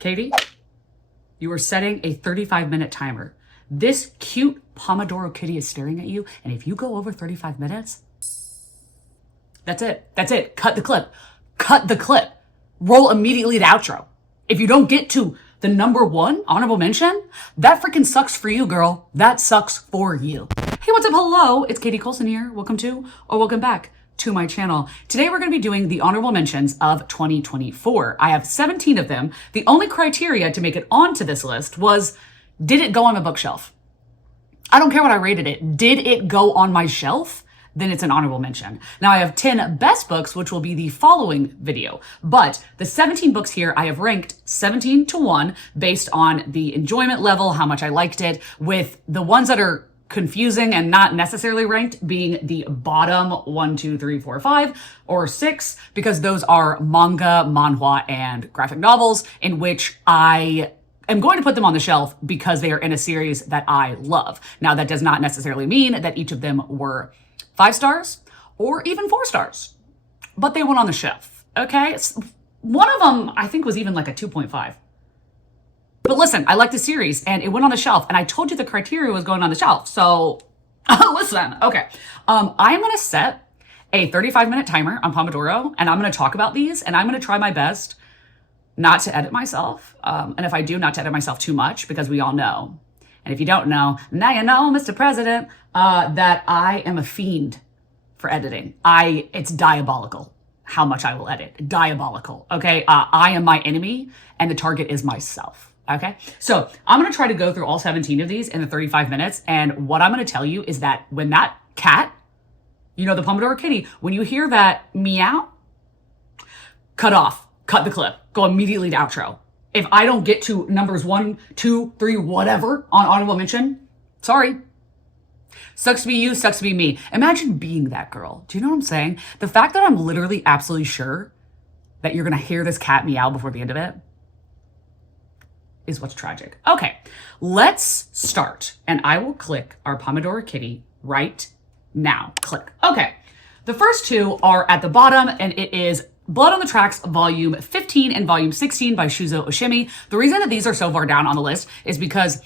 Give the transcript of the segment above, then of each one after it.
Katie, you are setting a 35-minute timer. This cute Pomodoro kitty is staring at you, and if you go over 35 minutes, that's it. That's it. Cut the clip. Cut the clip. Roll immediately to outro. If you don't get to the number one honorable mention, that freaking sucks for you, girl. That sucks for you. Hey, what's up? Hello, it's Katie Colson here. Welcome to, or welcome back to my channel. Today we're going to be doing the honorable mentions of 2024. I have 17 of them. The only criteria to make it onto this list was, did it go on my bookshelf? I don't care what I rated it. Did it go on my shelf? Then it's an honorable mention. Now I have 10 best books, which will be the following video. But the 17 books here, I have ranked 17 to 1 based on the enjoyment level, how much I liked it, with the ones that are confusing and not necessarily ranked being the bottom 1, 2, 3, 4, 5, or 6, because those are manga, manhwa, and graphic novels in which I am going to put them on the shelf because they are in a series that I love. Now that does not necessarily mean that each of them were 5 stars or even 4 stars, but they went on the shelf. Okay. One of them I think was even like a 2.5. But listen, I like the series and it went on the shelf, and I told you the criteria was going on the shelf. So listen, okay. I am going to set a 35-minute timer on Pomodoro, and I'm going to talk about these, and I'm going to try my best not to edit myself. And if I do, not to edit myself too much, because we all know, and if you don't know, now you know, Mr. President, that I am a fiend for editing. It's diabolical how much I will edit. Diabolical, okay? I am my enemy, and the target is myself. Okay, so I'm going to try to go through all 17 of these in the 35 minutes. And what I'm going to tell you is that when that cat, you know, the Pomodoro kitty, when you hear that meow, cut off, cut the clip, go immediately to outro. If I don't get to numbers 1, 2, 3, whatever on honorable mention, sorry. Sucks to be you, sucks to be me. Imagine being that girl. Do you know what I'm saying? The fact that I'm literally absolutely sure that you're going to hear this cat meow before the end of it is what's tragic. Okay, let's start. And I will click our Pomodoro kitty right now. Click. Okay, the first two are at the bottom, and it is Blood on the Tracks, volume 15 and volume 16 by Shuzo Oshimi. The reason that these are so far down on the list is because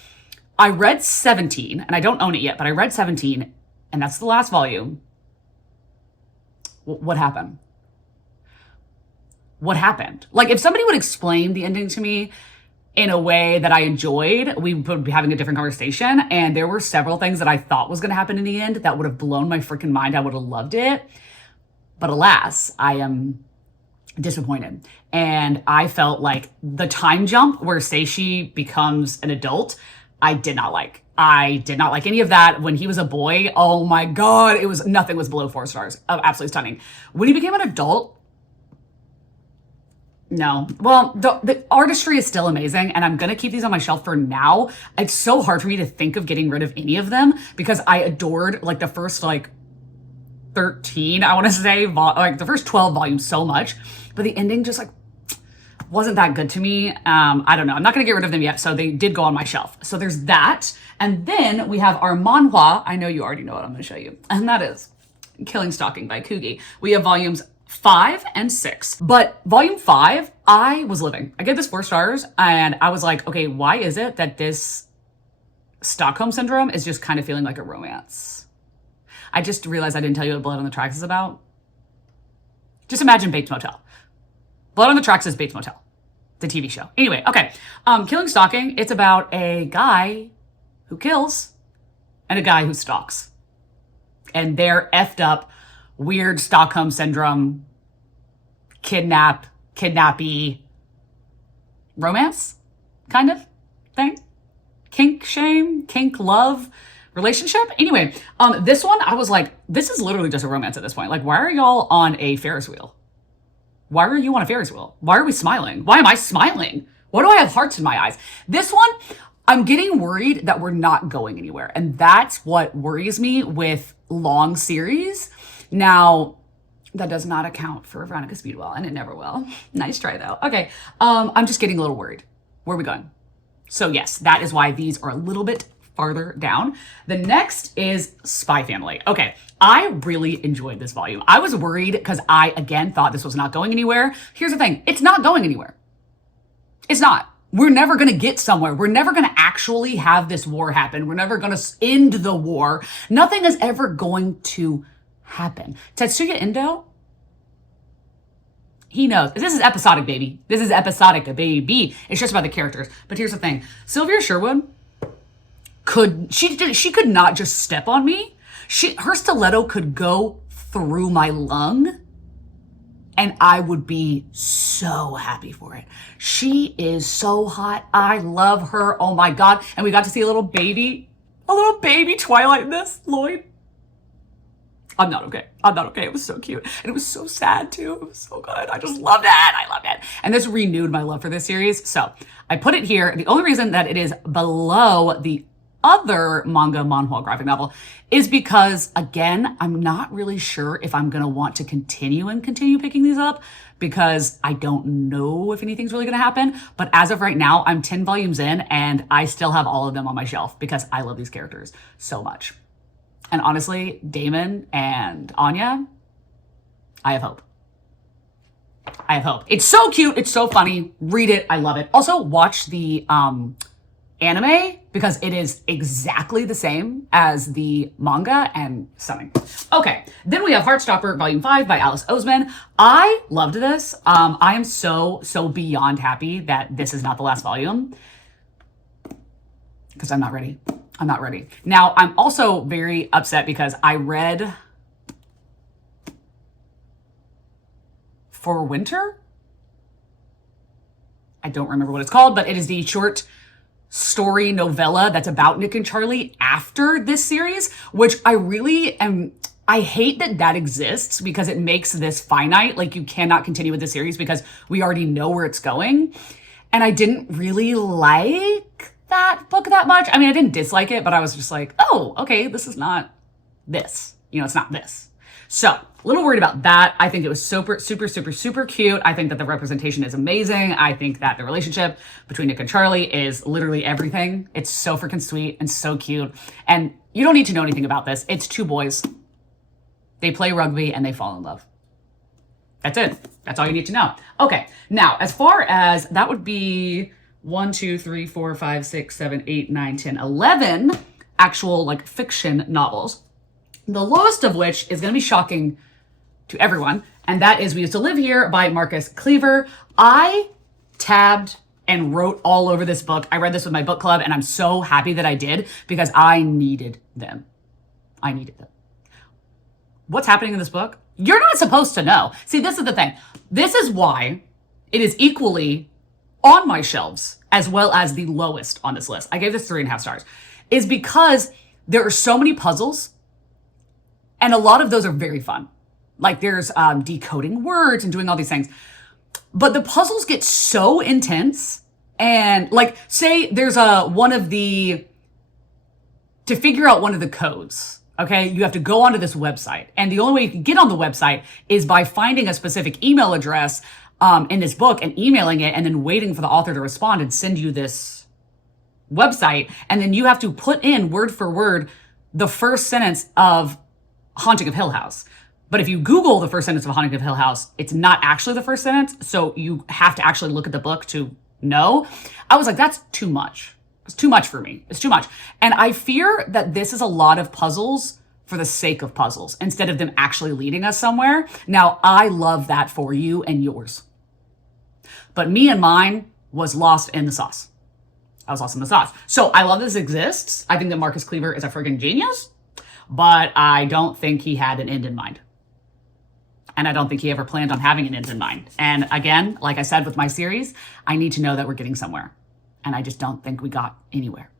I read 17, and I don't own it yet, but I read 17, and that's the last volume. What happened? What happened? Like, if somebody would explain the ending to me in a way that I enjoyed, we would be having a different conversation. And there were several things that I thought was going to happen in the end that would have blown my freaking mind. I would have loved it. But alas, I am disappointed. And I felt like the time jump where Seishi becomes an adult, I did not like. I did not like any of that. When he was a boy, oh my God, nothing was below 4 stars. Absolutely stunning. When he became an adult, no. Well, the artistry is still amazing, and I'm going to keep these on my shelf for now. It's so hard for me to think of getting rid of any of them because I adored like the first 13, I want to say, like the first 12 volumes so much, but the ending just wasn't that good to me. I don't know. I'm not going to get rid of them yet, so they did go on my shelf. So there's that. And then we have our manhwa. I know you already know what I'm going to show you, and that is Killing Stalking by Kugi. We have volumes 5 and 6. But volume 5, I was living. I gave this 4 stars, and I was like, okay, why is it that this Stockholm Syndrome is just kind of feeling like a romance? I just realized I didn't tell you what Blood on the Tracks is about. Just imagine Bates Motel. Blood on the Tracks is Bates Motel, the TV show. Anyway, okay. Killing Stalking, it's about a guy who kills and a guy who stalks. And they're effed up, weird Stockholm Syndrome, kidnappy romance kind of thing. Kink shame, kink love relationship. Anyway, this one, I was like, this is literally just a romance at this point. Like, why are y'all on a Ferris wheel? Why are you on a Ferris wheel? Why are we smiling? Why am I smiling? Why do I have hearts in my eyes? This one, I'm getting worried that we're not going anywhere. And that's what worries me with long series. Now, that does not account for Veronica Speedwell, and it never will. Nice try, though. Okay, I'm just getting a little worried. Where are we going? So yes, that is why these are a little bit farther down. The next is Spy Family. Okay, I really enjoyed this volume. I was worried because I, again, thought this was not going anywhere. Here's the thing. It's not going anywhere. It's not. we're never going to get somewhere. We're never going to actually have this war happen. We're never going to end the war. Nothing is ever going to happen. Tetsuya Endo, he knows. This is episodic, baby. This is episodic, baby. It's just about the characters. But here's the thing. Sylvia Sherwood could not just step on me. Her stiletto could go through my lung, and I would be so happy for it. She is so hot. I love her. Oh my God. And we got to see a little baby Twilight in this, Lloyd. I'm not okay. It was so cute. And it was so sad too. It was so good. I just loved it. I loved it. And this renewed my love for this series. So I put it here. The only reason that it is below the other manga manhwa graphic novel is because, again, I'm not really sure if I'm going to want to continue picking these up, because I don't know if anything's really going to happen. But as of right now, I'm 10 volumes in and I still have all of them on my shelf because I love these characters so much. And honestly, Damon and Anya, I have hope. It's so cute. It's so funny. Read it. I love it. Also, watch the anime, because it is exactly the same as the manga and stunning. Okay, then we have Heartstopper Volume 5 by Alice Oseman. I loved this. I am so beyond happy that this is not the last volume, because I'm not ready. Now, I'm also very upset because I read For Winter. I don't remember what it's called, but it is the short story novella that's about Nick and Charlie after this series, which I really am. I hate that exists, because it makes this finite. Like, you cannot continue with the series because we already know where it's going. And I didn't really like that book that much. I mean, I didn't dislike it, but I was just like, oh, okay, this is not this. It's not this. So, a little worried about that. I think it was super cute. I think that the representation is amazing. I think that the relationship between Nick and Charlie is literally everything. It's so freaking sweet and so cute. And you don't need to know anything about this. It's two boys. They play rugby and they fall in love. That's it. That's all you need to know. Okay. Now, as far as that would be 1, 2, 3, 4, 5, 6, 7, 8, 9, 10, 11 actual like fiction novels. The lowest of which is going to be shocking to everyone, and that is We Used to Live Here by Marcus Cleaver. I tabbed and wrote all over this book. I read this with my book club, and I'm so happy that I did, because I needed them. What's happening in this book? You're not supposed to know. See, this is the thing. This is why it is equally on my shelves as well as the lowest on this list. I gave this 3.5 stars. Is because there are so many puzzles, and a lot of those are very fun. Like, there's decoding words and doing all these things. But the puzzles get so intense. And like, say there's to figure out one of the codes, okay, you have to go onto this website. And the only way you can get on the website is by finding a specific email address in this book and emailing it, and then waiting for the author to respond and send you this website. And then you have to put in word for word the first sentence of Haunting of Hill House. But if you Google the first sentence of Haunting of Hill House, it's not actually the first sentence. So you have to actually look at the book to know. I was like, that's too much. It's too much for me. It's too much. And I fear that this is a lot of puzzles for the sake of puzzles instead of them actually leading us somewhere. Now, I love that for you and yours. But me and mine was lost in the sauce. I was lost in the sauce. So I love this exists. I think that Marcus Cleaver is a friggin' genius. But I don't think he had an end in mind. And I don't think he ever planned on having an end in mind. And again, like I said with my series, I need to know that we're getting somewhere. And I just don't think we got anywhere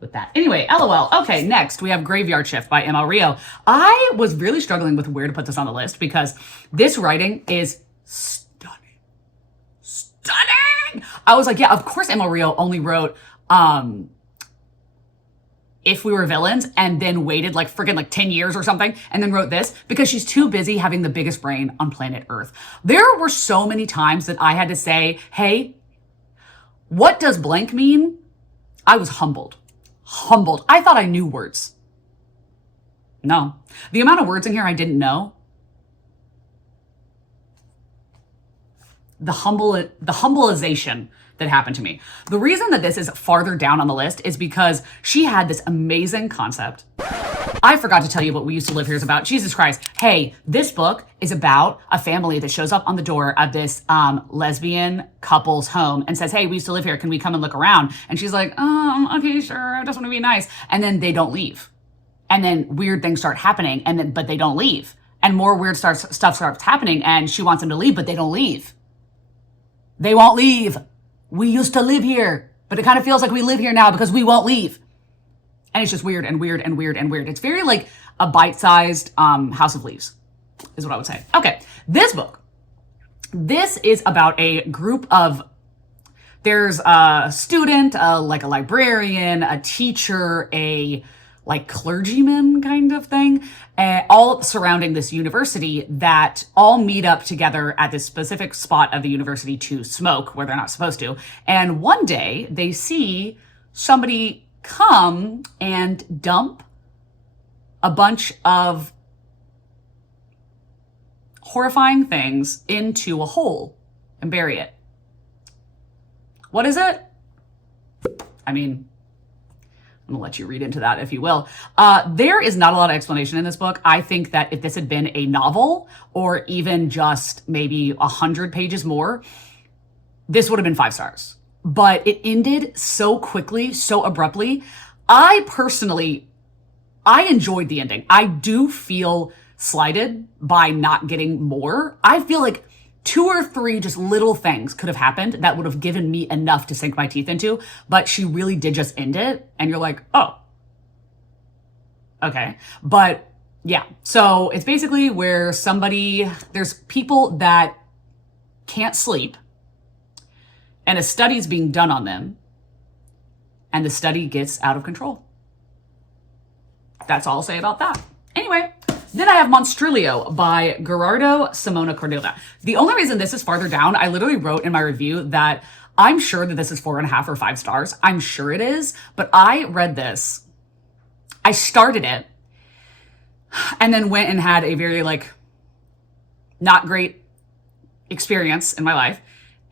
with that. Anyway, LOL. Okay, next we have Graveyard Shift by ML Rio. I was really struggling with where to put this on the list because this writing is stunning. I was like, yeah, of course ML Rio only wrote If We Were Villains and then waited like freaking 10 years or something and then wrote this, because she's too busy having the biggest brain on planet Earth. There were so many times that I had to say, hey, what does blank mean? I was humbled. I thought I knew words. No. The amount of words in here I didn't know the humbleization that happened to me. The reason that this is farther down on the list is because she had this amazing concept. I forgot to tell you what We Used to Live Here is about. Jesus Christ. Hey, this book is about a family that shows up on the door of this lesbian couple's home and says, hey, we used to live here. Can we come and look around? And she's like, okay, sure. I just want to be nice. And then they don't leave. And then weird things start happening, but they don't leave. And more weird stuff starts happening, and she wants them to leave, but they don't leave. They won't leave. We used to live here, but it kind of feels like we live here now because we won't leave. And it's just weird and weird and weird and weird. It's very like a bite-sized House of Leaves, is what I would say. Okay, this book. This is about a group of, there's a student, like a librarian, a teacher, a like clergyman kind of thing, all surrounding this university that all meet up together at this specific spot of the university to smoke where they're not supposed to. And one day they see somebody come and dump a bunch of horrifying things into a hole and bury it. What is it? I mean, I'm gonna let you read into that if you will. There is not a lot of explanation in this book. I think that if this had been a novel or even just maybe 100 pages more, this would have been 5 stars. But it ended so quickly, so abruptly. I enjoyed the ending. I do feel slighted by not getting more. I feel like 2 or 3 just little things could have happened that would have given me enough to sink my teeth into, but she really did just end it. And you're like, oh, okay. But yeah, so it's basically where there's people that can't sleep and a study's being done on them and the study gets out of control. That's all I'll say about that. Anyway, then I have Monstrilio by Gerardo Simona Cordova. The only reason this is farther down, I literally wrote in my review that I'm sure that this is 4.5 or 5 stars. I'm sure it is, but I read this. I started it and then went and had a very not great experience in my life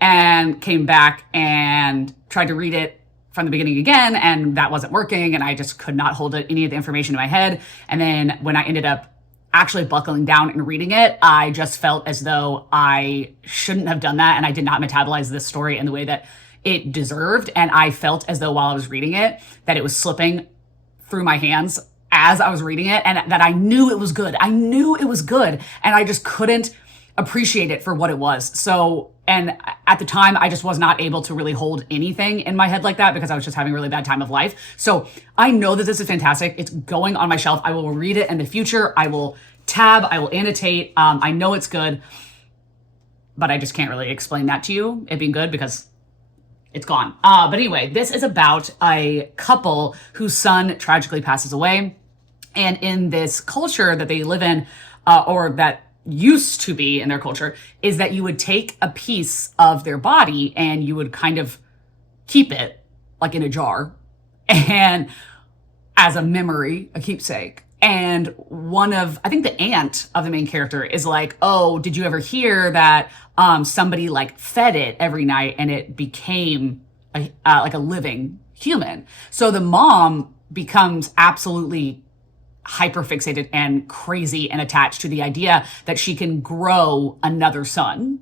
and came back and tried to read it from the beginning again, and that wasn't working, and I just could not hold any of the information in my head. And then when I ended up actually buckling down and reading it, I just felt as though I shouldn't have done that, and I did not metabolize this story in the way that it deserved. And I felt as though while I was reading it, that it was slipping through my hands as I was reading it, and that I knew it was good. I knew it was good, and I just couldn't appreciate it for what it was. So, and at the time, I just was not able to really hold anything in my head like that because I was just having a really bad time of life. So I know that this is fantastic. It's going on my shelf. I will read it in the future. I will tab, I will annotate. I know it's good, but I just can't really explain that to you, it being good, because it's gone. But anyway, this is about a couple whose son tragically passes away. And in this culture that they live in, or that used to be in their culture, is that you would take a piece of their body and you would kind of keep it like in a jar and as a memory, a keepsake. And I think the aunt of the main character is like, oh, did you ever hear that somebody fed it every night and it became like a living human? So the mom becomes absolutely hyperfixated and crazy and attached to the idea that she can grow another son.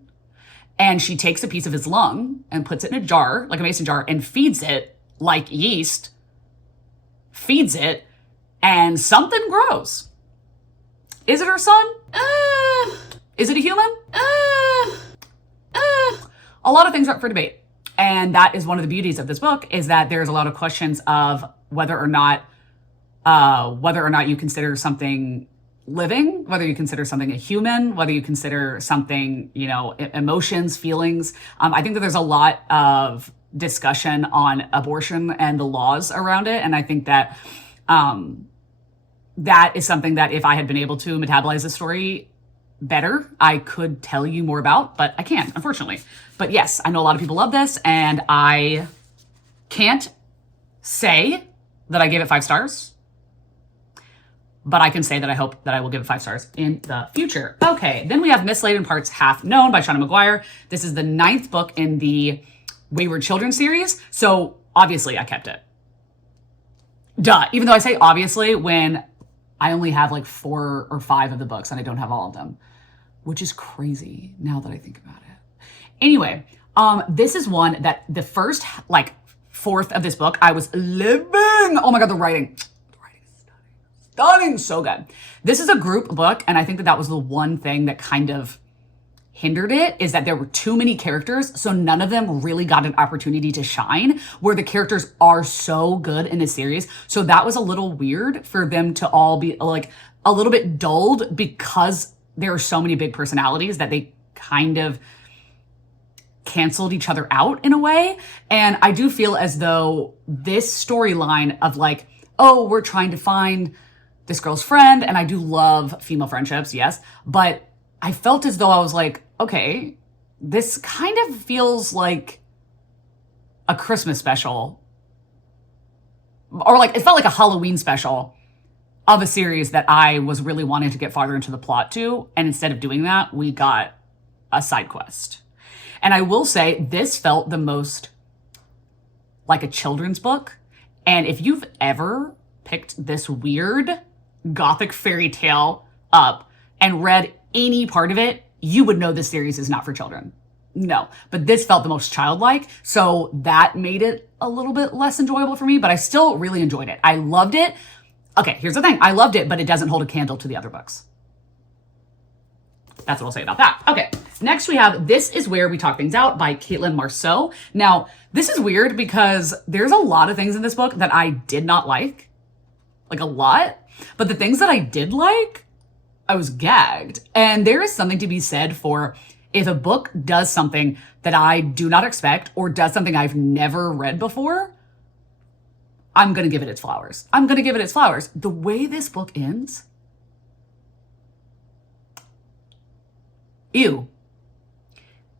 And she takes a piece of his lung and puts it in a jar, like a mason jar, and feeds it like yeast, feeds it, and something grows. Is it her son? Is it a human? A lot of things are up for debate. And that is one of the beauties of this book, is that there's a lot of questions of whether or not you consider something living, whether you consider something a human, whether you consider something, emotions, feelings. I think that there's a lot of discussion on abortion and the laws around it. And I think that that is something that if I had been able to metabolize the story better, I could tell you more about, but I can't, unfortunately. But yes, I know a lot of people love this, and I can't say that I gave it 5 stars. but I can say that I hope that I will give it 5 stars in the future. Okay, then we have Mislaid in Parts Half Known by Shauna McGuire. This is the 9th book in the Wayward Children series, so obviously I kept it. Duh, even though I say obviously when I only have like 4 or 5 of the books and I don't have all of them, which is crazy now that I think about it. Anyway, this is one that the first like 4th of this book I was living. Oh my God, the writing is stunning, so good. This is a group book, and I think that that was the one thing that kind of hindered it, is that there were too many characters, so none of them really got an opportunity to shine, where the characters are so good in the series. So that was a little weird for them to all be like a little bit dulled, because there are so many big personalities that they kind of canceled each other out in a way. And I do feel as though this storyline of like, oh, we're trying to find this girl's friend, and I do love female friendships, yes, but I felt as though I was like, okay, this kind of feels like a Christmas special, or like it felt like a Halloween special of a series that I was really wanting to get farther into the plot to, and instead of doing that, we got a side quest. And I will say this felt the most like a children's book, and if you've ever picked this weird gothic fairy tale up and read any part of it, you would know this series is not for children. No, but this felt the most childlike, so that made it a little bit less enjoyable for me, but I still really enjoyed it. I loved it. Okay, here's the thing. I loved it, but it doesn't hold a candle to the other books. That's what I'll say about that. Okay, next we have This Is Where We Talk Things Out by Caitlin Marceau. Now, this is weird because there's a lot of things in this book that I did not like a lot, but the things that I did like, I was gagged. And there is something to be said for if a book does something that I do not expect or does something I've never read before, I'm going to give it its flowers. I'm going to give it its flowers. The way this book ends, ew,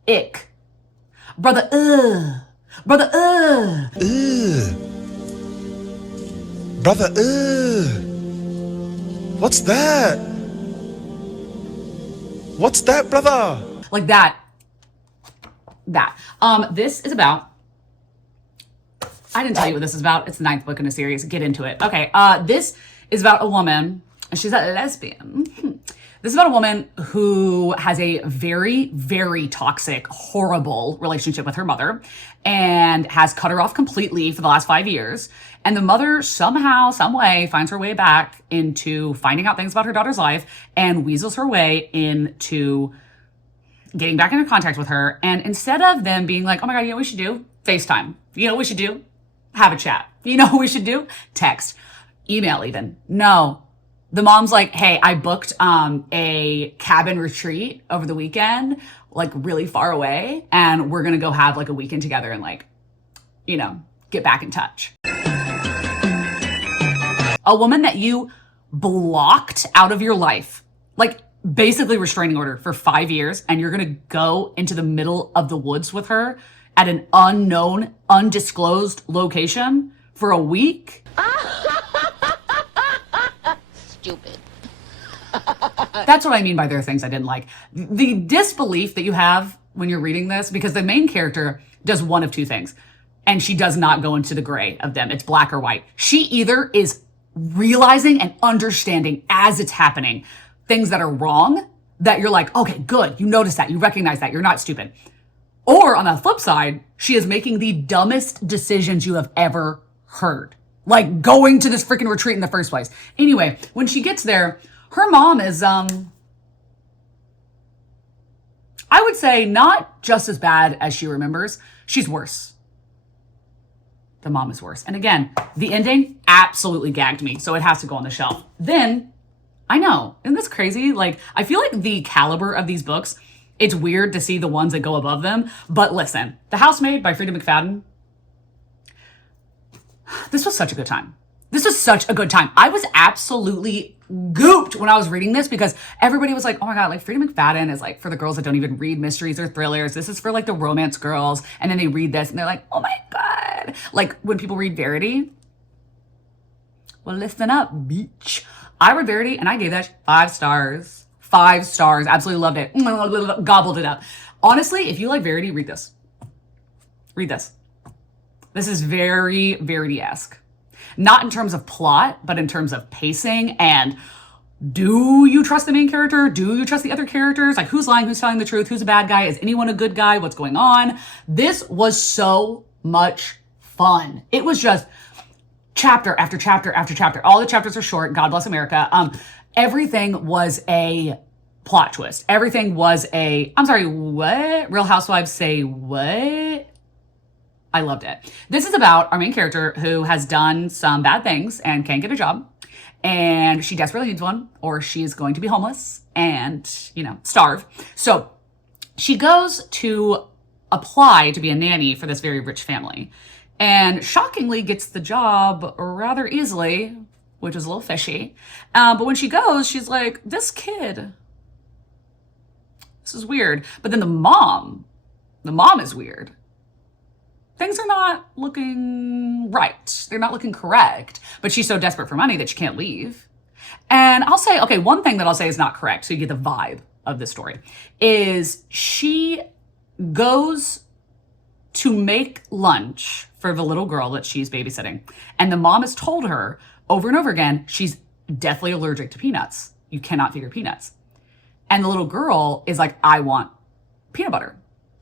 ick, brother, brother, brother, what's that? What's that, brother? Like that. This is about, I didn't tell you what this is about. It's the 9th book in a series. Get into it. Okay. This is about a woman, and she's a lesbian. This is about a woman who has a very, very toxic, horrible relationship with her mother and has cut her off completely for the last 5 years. And the mother somehow, some way finds her way back into finding out things about her daughter's life and weasels her way into getting back into contact with her. And instead of them being like, oh my God, you know what we should do? FaceTime. You know what we should do? Have a chat. You know what we should do? Text. Email even. No. The mom's like, hey, I booked a cabin retreat over the weekend, like really far away, and we're gonna go have like a weekend together and like, you know, get back in touch. A woman that you blocked out of your life, like basically restraining order for 5 years, and you're gonna go into the middle of the woods with her at an unknown, undisclosed location for a week? Stupid. That's what I mean by there are things I didn't like. The disbelief that you have when you're reading this, because the main character does one of two things, and she does not go into the gray of them. It's black or white. She either is realizing and understanding as it's happening things that are wrong, that you're like, okay, good, you notice that, you recognize that, you're not stupid. Or on the flip side, she is making the dumbest decisions you have ever heard. Like going to this freaking retreat in the first place. Anyway, when she gets there, her mom is, I would say not just as bad as she remembers. She's worse. The mom is worse. And again, the ending absolutely gagged me, so it has to go on the shelf. Then, I know, isn't this crazy? Like, I feel like the caliber of these books, it's weird to see the ones that go above them. But listen, The Housemaid by Frida McFadden, this was such a good time. This was such a good time. I was absolutely gooped when I was reading this because everybody was like, oh my God, like Frida McFadden is like for the girls that don't even read mysteries or thrillers. This is for like the romance girls. And then they read this and they're like, oh my God. Like when people read Verity. Well, listen up, bitch. I read Verity and I gave that 5 stars. 5 stars. Absolutely loved it. Gobbled it up. Honestly, if you like Verity, read this. Read this. This is very Verity-esque. Not in terms of plot, but in terms of pacing and do you trust the main character? Do you trust the other characters? Like, who's lying? Who's telling the truth? Who's a bad guy? Is anyone a good guy? What's going on? This was so much fun. It was just chapter after chapter after chapter. All the chapters are short. God bless America. Everything was a plot twist. Everything was I'm sorry, what? Real Housewives say what? I loved it. This is about our main character who has done some bad things and can't get a job. And she desperately needs one, or she's going to be homeless and, starve. So she goes to apply to be a nanny for this very rich family and shockingly gets the job rather easily, which is a little fishy. But when she goes, she's like, this kid, this is weird. But then the mom is weird. Things are not looking right. They're not looking correct. But she's so desperate for money that she can't leave. And I'll say, okay, one thing that I'll say is not correct, so you get the vibe of the story, is she goes to make lunch for the little girl that she's babysitting. And the mom has told her over and over again, she's deathly allergic to peanuts. You cannot figure peanuts. And the little girl is like, I want peanut butter.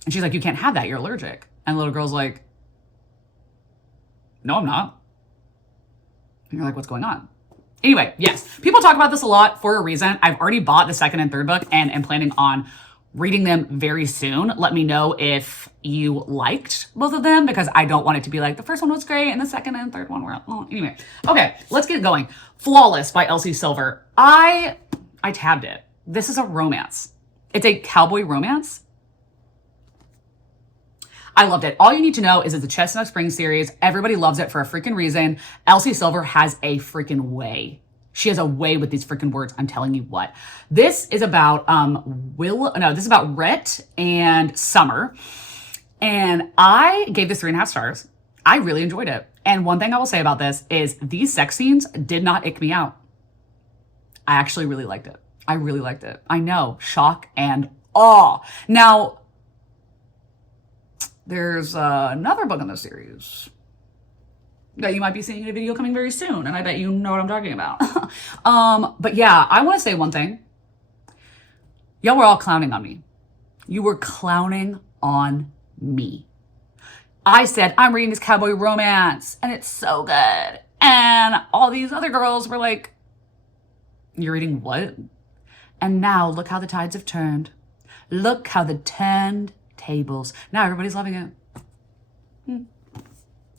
And she's like, you can't have that. You're allergic. And the little girl's like, no, I'm not. And you're like, what's going on? Anyway, yes, people talk about this a lot for a reason. I've already bought the second and third book and am planning on reading them very soon. Let me know if you liked both of them, because I don't want it to be like the first one was great and the second and third one were, anyway. Okay, let's get going. Flawless by Elsie Silver. I tabbed it. This is a romance. It's a cowboy romance. I loved it. All you need to know is it's a Chestnut Springs series. Everybody loves it for a freaking reason. Elsie Silver has a freaking way. She has a way with these freaking words. I'm telling you what. This is about this is about Rhett and Summer. And I gave this 3.5 stars. I really enjoyed it. And one thing I will say about this is these sex scenes did not ick me out. I actually really liked it. I really liked it. I know. Shock and awe. Now, there's another book in the series that you might be seeing in a video coming very soon, and I bet you know what I'm talking about. But yeah, I want to say one thing. Y'all were all clowning on me. You were clowning on me. I said, I'm reading this cowboy romance, and it's so good. And all these other girls were like, you're reading what? And now look how the tides have turned. Look how the turned tables. Now everybody's loving it.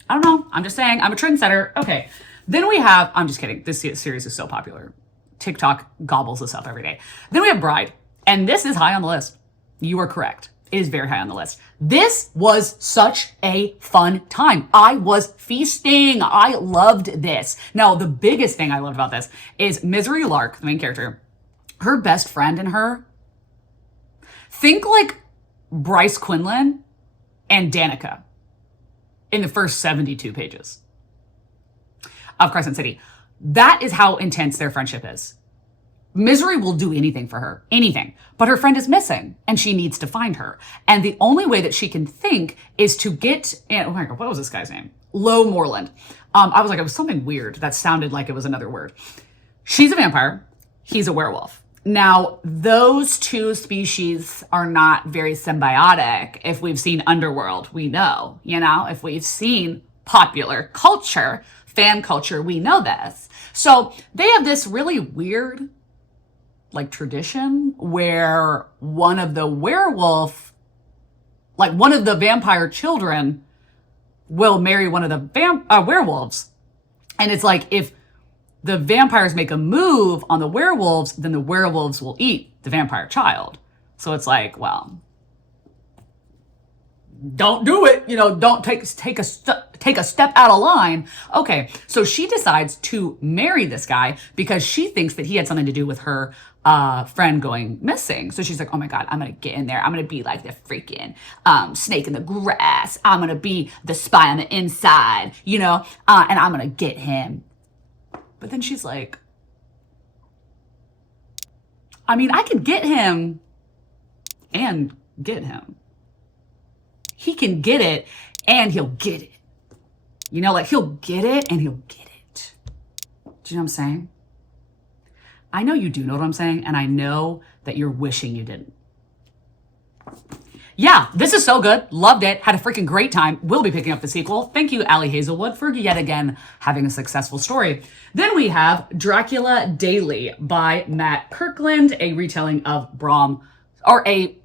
I don't know. I'm just saying. I'm a trendsetter. Okay. Then we have, I'm just kidding. This series is so popular. TikTok gobbles this up every day. Then we have Bride. And this is high on the list. You are correct. It is very high on the list. This was such a fun time. I was feasting. I loved this. Now, the biggest thing I loved about this is Misery Lark, the main character, her best friend and her. Think like Bryce Quinlan and Danica in the first 72 pages of Crescent City. That is how intense their friendship is. Misery will do anything for her, anything, but her friend is missing and she needs to find her. And the only way that she can think is to get, oh my God, what was this guy's name? Low Moreland. I was like, it was something weird that sounded like it was another word. She's a vampire. He's a werewolf. Now, those two species are not very symbiotic. If we've seen Underworld, we know, if we've seen popular culture, fan culture, we know this. So they have this really weird, tradition where one of the vampire children will marry one of the werewolves. And it's like, if the vampires make a move on the werewolves, then the werewolves will eat the vampire child. So it's like, well, don't do it. Don't take a step out of line. Okay, so she decides to marry this guy because she thinks that he had something to do with her friend going missing. So she's like, oh my God, I'm going to get in there. I'm going to be like the freaking snake in the grass. I'm going to be the spy on the inside, and I'm going to get him. But then she's like, I mean, I could get him and get him. He can get it and he'll get it. You know, like he'll get it and he'll get it. Do you know what I'm saying? I know you do know what I'm saying, and I know that you're wishing you didn't. Yeah, this is so good. Loved it. Had a freaking great time. Will be picking up the sequel. Thank you, Allie Hazelwood, for yet again having a successful story. Then we have Dracula Daily by Matt Kirkland, a retelling of Bram, or a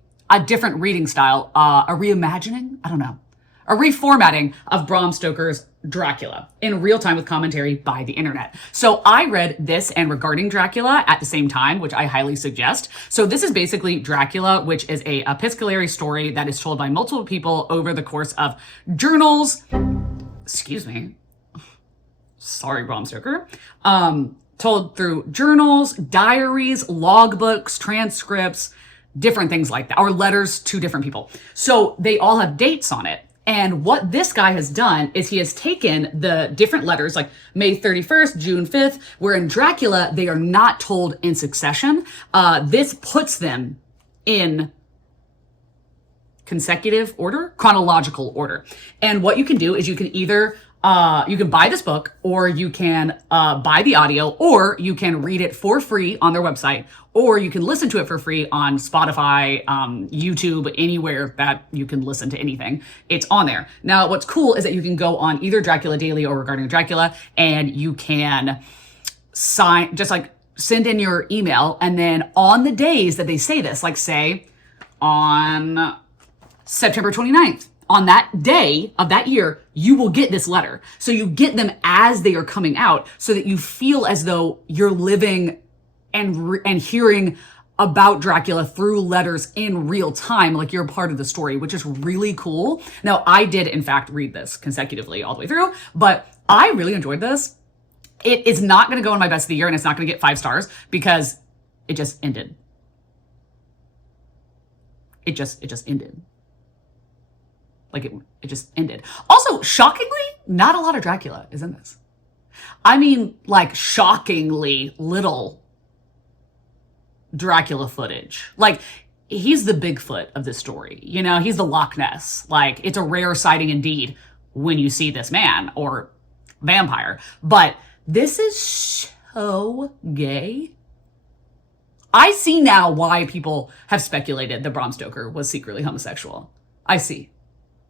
different reading style, a reimagining? I don't know. A reformatting of Bram Stoker's Dracula in real time with commentary by the internet. So I read this and Regarding Dracula at the same time, which I highly suggest. So this is basically Dracula, which is a epistolary story that is told by multiple people over the course of journals. Excuse me. Sorry, Bram Stoker. Told through journals, diaries, logbooks, transcripts, different things like that, or letters to different people. So they all have dates on it. And what this guy has done is he has taken the different letters, like May 31st, June 5th, where in Dracula, they are not told in succession. This puts them in consecutive order, chronological order. And what you can do is you can either you can buy this book, or you can buy the audio, or you can read it for free on their website, or you can listen to it for free on Spotify, YouTube, anywhere that you can listen to anything. It's on there. Now, what's cool is that you can go on either Dracula Daily or Regarding Dracula, and you can send in your email, and then on the days that they say this, like say on September 29th, on that day of that year, you will get this letter. So you get them as they are coming out so that you feel as though you're living and hearing about Dracula through letters in real time, like you're part of the story, which is really cool. Now, I did, in fact, read this consecutively all the way through, but I really enjoyed this. It is not going to go in my best of the year, and it's not going to get 5 stars because it just ended. It just ended. Like it just ended. Also, shockingly, not a lot of Dracula is in this. I mean, like shockingly little Dracula footage. Like he's the Bigfoot of this story. You know, he's the Loch Ness. Like it's a rare sighting indeed when you see this man or vampire. But this is so gay. I see now why people have speculated that Bram Stoker was secretly homosexual. I see.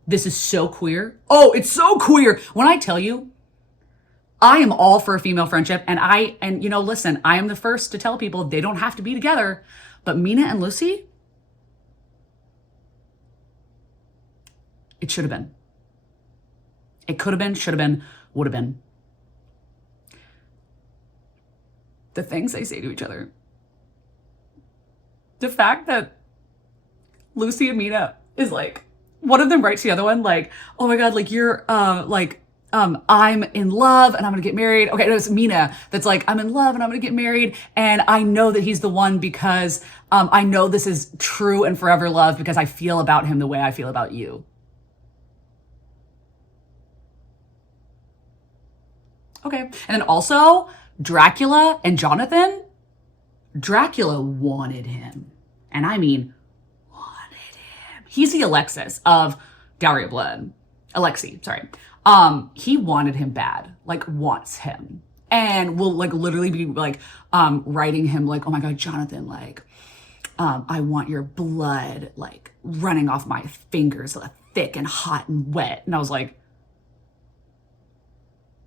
This is so queer. Oh, it's so queer. When I tell you, I am all for a female friendship. And you know, listen, I am the first to tell people they don't have to be together. But Mina and Lucy, it should have been. It could have been, should have been, would have been. The things they say to each other. The fact that Lucy and Mina is like, one of them writes the other one like, oh my God, like you're I'm in love and I'm gonna get married. Okay, no, it's Mina that's like, I'm in love and I'm gonna get married. And I know that he's the one because I know this is true and forever love because I feel about him the way I feel about you. Okay. And then also Dracula and Jonathan. Dracula wanted him. And I mean, he's the Alexis of Dowry of Blood. Alexi, sorry. He wanted him bad, like wants him. And will like literally be like writing him like, oh my God, Jonathan, like, I want your blood like running off my fingers, like, thick and hot and wet. And I was like,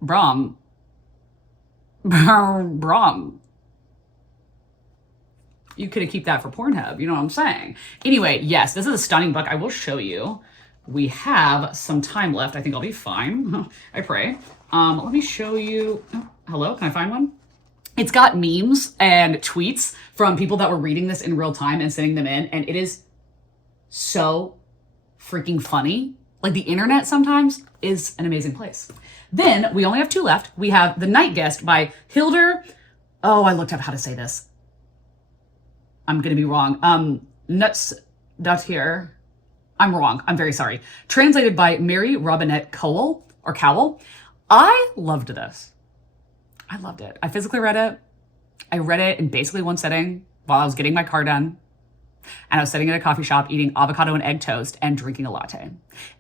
Bram. You could have kept that for Pornhub. You know what I'm saying? Anyway, yes, this is a stunning book. I will show you. We have some time left. I think I'll be fine. I pray. Let me show you. Oh, hello, can I find one? It's got memes and tweets from people that were reading this in real time and sending them in. And it is so freaking funny. Like the internet sometimes is an amazing place. Then we only have 2 left. We have The Night Guest by Hildur. Oh, I looked up how to say this. I'm going to be wrong. Nuts here. I'm wrong. I'm very sorry. Translated by Mary Robinette Cowell. I loved this. I loved it. I physically read it. I read it in basically one sitting. while I was getting my car done. And I was sitting at a coffee shop eating avocado and egg toast and drinking a latte.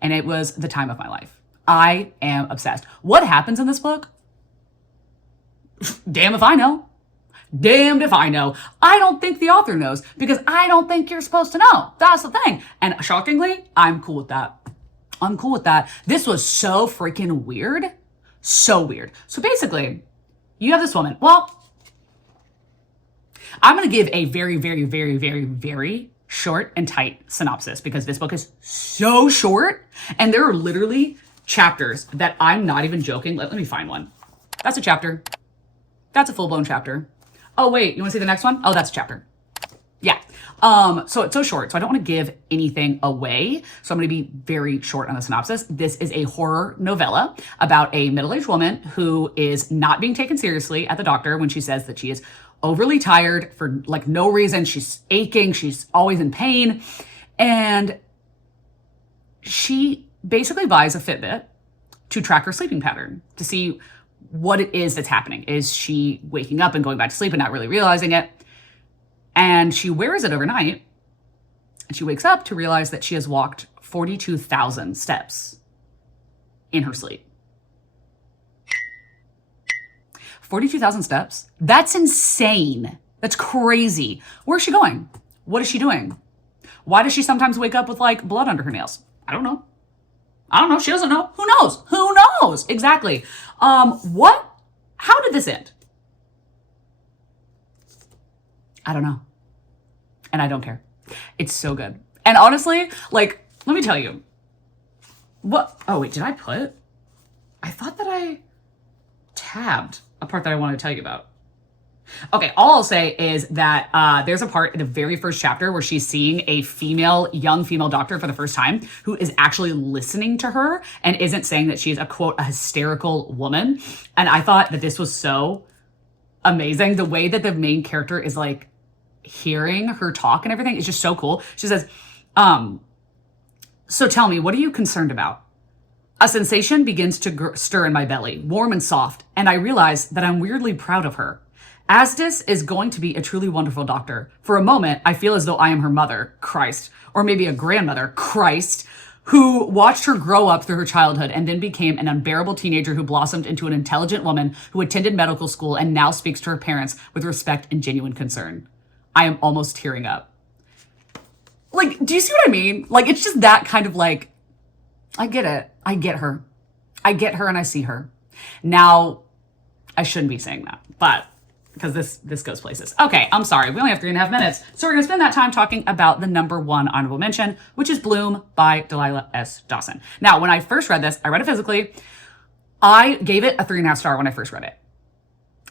And it was the time of my life. I am obsessed. What happens in this book? Damn if I know. Damned if I know. I don't think the author knows because I don't think you're supposed to know. That's the thing. And shockingly, I'm cool with that. I'm cool with that. This was so freaking weird. So weird. So basically, you have this woman. Well, I'm going to give a very, very, very, very, very short and tight synopsis because this book is so short and there are literally chapters that I'm not even joking. Let me find one. That's a chapter. That's a full-blown chapter. Oh, wait, you want to see the next one? Oh, that's a chapter. Yeah. So it's so short, so I don't want to give anything away. So I'm going to be very short on the synopsis. This is a horror novella about a middle-aged woman who is not being taken seriously at the doctor when she says that she is overly tired for like no reason. She's aching. She's always in pain. And she basically buys a Fitbit to track her sleeping pattern to see what it is that's happening. Is she waking up and going back to sleep and not really realizing it? And she wears it overnight, and she wakes up to realize that she has walked 42,000 steps in her sleep. 42,000 steps? That's insane. That's crazy. Where's she going? What is she doing? Why does she sometimes wake up with like blood under her nails? I don't know. She doesn't know. Who knows? Who knows? Exactly. What? How did this end? I don't know. And I don't care. It's so good. And honestly, like, let me tell you. What? Oh, wait, did I put? I thought that I tabbed a part that I wanted to tell you about. Okay, all I'll say is that there's a part in the very first chapter where she's seeing a young female doctor for the first time who is actually listening to her and isn't saying that she's a, quote, a hysterical woman. And I thought that this was so amazing. The way that the main character is like hearing her talk and everything is just so cool. She says, so tell me, what are you concerned about? A sensation begins to stir in my belly, warm and soft, and I realize that I'm weirdly proud of her. Astis is going to be a truly wonderful doctor. For a moment, I feel as though I am her mother, Christ, or maybe a grandmother, Christ, who watched her grow up through her childhood and then became an unbearable teenager who blossomed into an intelligent woman who attended medical school and now speaks to her parents with respect and genuine concern. I am almost tearing up. Like, do you see what I mean? Like, it's just that kind of like, I get it. I get her. I get her and I see her. Now, I shouldn't be saying that, but because this goes places. Okay, I'm sorry. We only have 3.5 minutes. So we're going to spend that time talking about the number one honorable mention, which is Bloom by Delilah S. Dawson. Now, when I first read this, I read it physically. I gave it a 3.5 star when I first read it.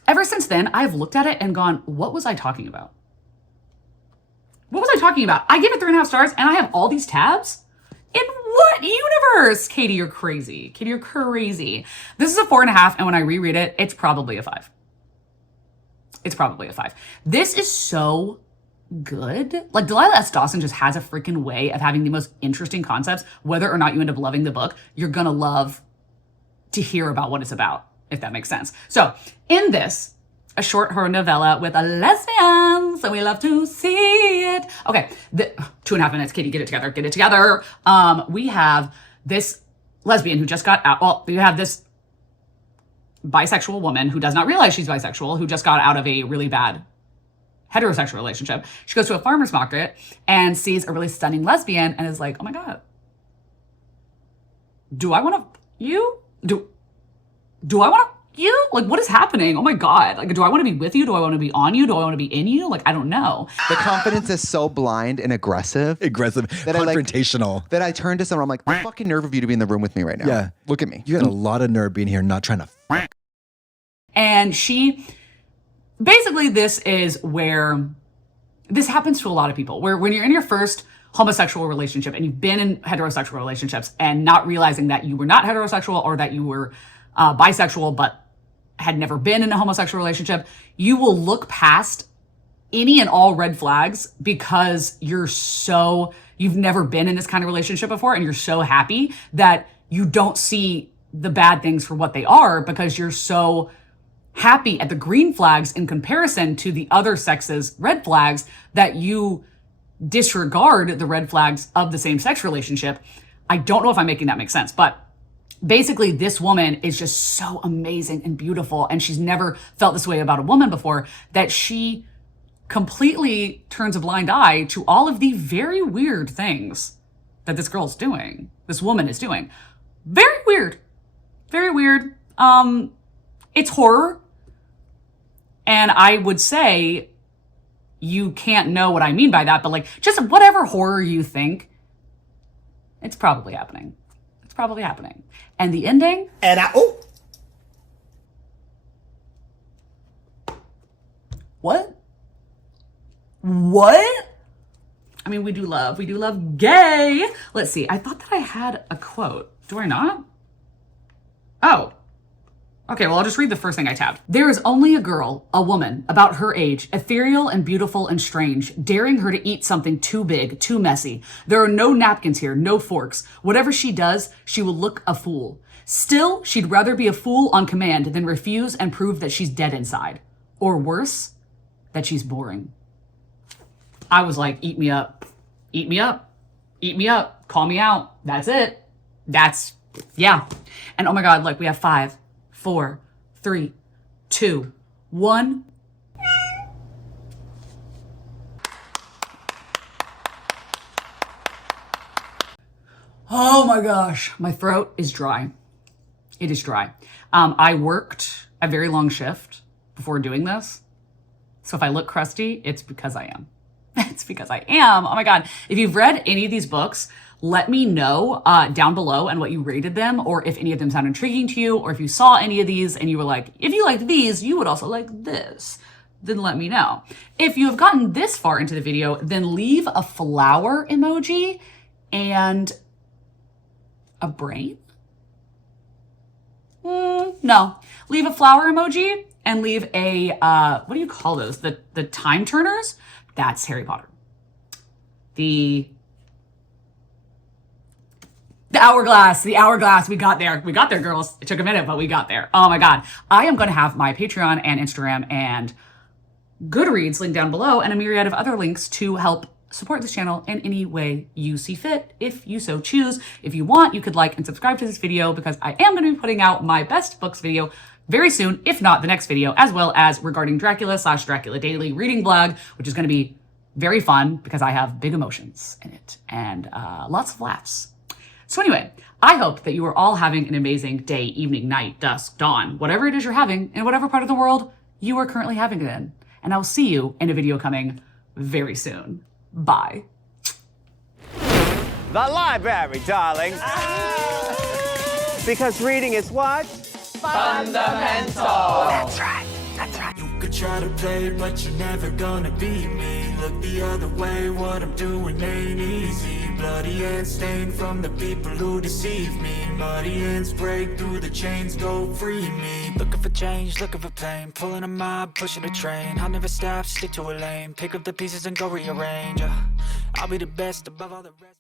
Ever since then, I've looked at it and gone, what was I talking about? What was I talking about? I gave it 3.5 stars and I have all these tabs? In what universe? Katie, you're crazy. Katie, you're crazy. This is a 4.5, and when I reread it, it's probably a 5. It's probably a 5. This is so good. Like, Delilah S. Dawson just has a freaking way of having the most interesting concepts. Whether or not you end up loving the book, you're gonna love to hear about what it's about, if that makes sense. So, in this, a short horror novella with a lesbian, so we love to see it. Okay, 2.5 minutes, Katie, get it together. We have this lesbian who just got out. Well, you have this bisexual woman who does not realize she's bisexual, who just got out of a really bad heterosexual relationship. She goes to a farmer's market and sees a really stunning lesbian and is like, oh my God, do I want you? Do I want you? Like, what is happening? Oh my God. Like, do I want to be with you? Do I want to be on you? Do I want to be in you? Like, I don't know. The confidence is so blind and aggressive. Confrontational. That I turn to someone, I'm like, the fucking nerve of you to be in the room with me right now. Yeah. Look at me. You got a lot of nerve being here, not trying to And she, basically this is where, this happens to a lot of people, where when you're in your first homosexual relationship and you've been in heterosexual relationships and not realizing that you were not heterosexual or that you were bisexual, but had never been in a homosexual relationship, you will look past any and all red flags because you've never been in this kind of relationship before and you're so happy that you don't see the bad things for what they are because you're so happy at the green flags in comparison to the other sex's red flags, that you disregard the red flags of the same sex relationship. I don't know if I'm making that make sense, but basically this woman is just so amazing and beautiful, and she's never felt this way about a woman before, that she completely turns a blind eye to all of the very weird things that this girl's doing, this woman is doing. Very weird. Very weird. It's horror. And I would say you can't know what I mean by that, but like, just whatever horror you think, it's probably happening. It's probably happening. And the ending? What? What? I mean, we do love gay. Let's see. I thought that I had a quote. Do I not? Oh. Okay, well, I'll just read the first thing I tabbed. There is only a girl, a woman, about her age, ethereal and beautiful and strange, daring her to eat something too big, too messy. There are no napkins here, no forks. Whatever she does, she will look a fool. Still, she'd rather be a fool on command than refuse and prove that she's dead inside. Or worse, that she's boring. I was like, eat me up, eat me up, eat me up, call me out. That's it. Yeah. And oh my God, look, we have 5, 4, 3, 2, 1. Oh my gosh, my throat is dry. It is dry. I worked a very long shift before doing this. So if I look crusty, it's because I am. It's because I am. Oh my God. If you've read any of these books, let me know down below and what you rated them, or if any of them sound intriguing to you, or if you saw any of these and you were like, if you liked these, you would also like this, then let me know. If you have gotten this far into the video, then leave a flower emoji and a brain? No. Leave a flower emoji and leave a, what do you call those? The time turners? That's Harry Potter. The hourglass, we got there. We got there, girls. It took a minute, but we got there. Oh my God. I am going to have my Patreon and Instagram and Goodreads linked down below, and a myriad of other links to help support this channel in any way you see fit, if you so choose. If you want, you could like and subscribe to this video, because I am going to be putting out my best books video very soon, if not the next video, as well as regarding Dracula/Dracula Daily reading blog, which is going to be very fun because I have big emotions in it and lots of laughs. So anyway, I hope that you are all having an amazing day, evening, night, dusk, dawn, whatever it is you're having in whatever part of the world you are currently having it in. And I'll see you in a video coming very soon. Bye. The library, darling. Because reading is what? Fundamental. That's right. That's right. You could try to play, but you're never gonna beat me. Look the other way, what I'm doing ain't easy. Bloody hands stained from the people who deceive me. Muddy hands break through the chains, go free me. Looking for change, looking for pain. Pulling a mob, pushing a train. I'll never stop, stick to a lane. Pick up the pieces and go rearrange. I'll be the best above all the rest.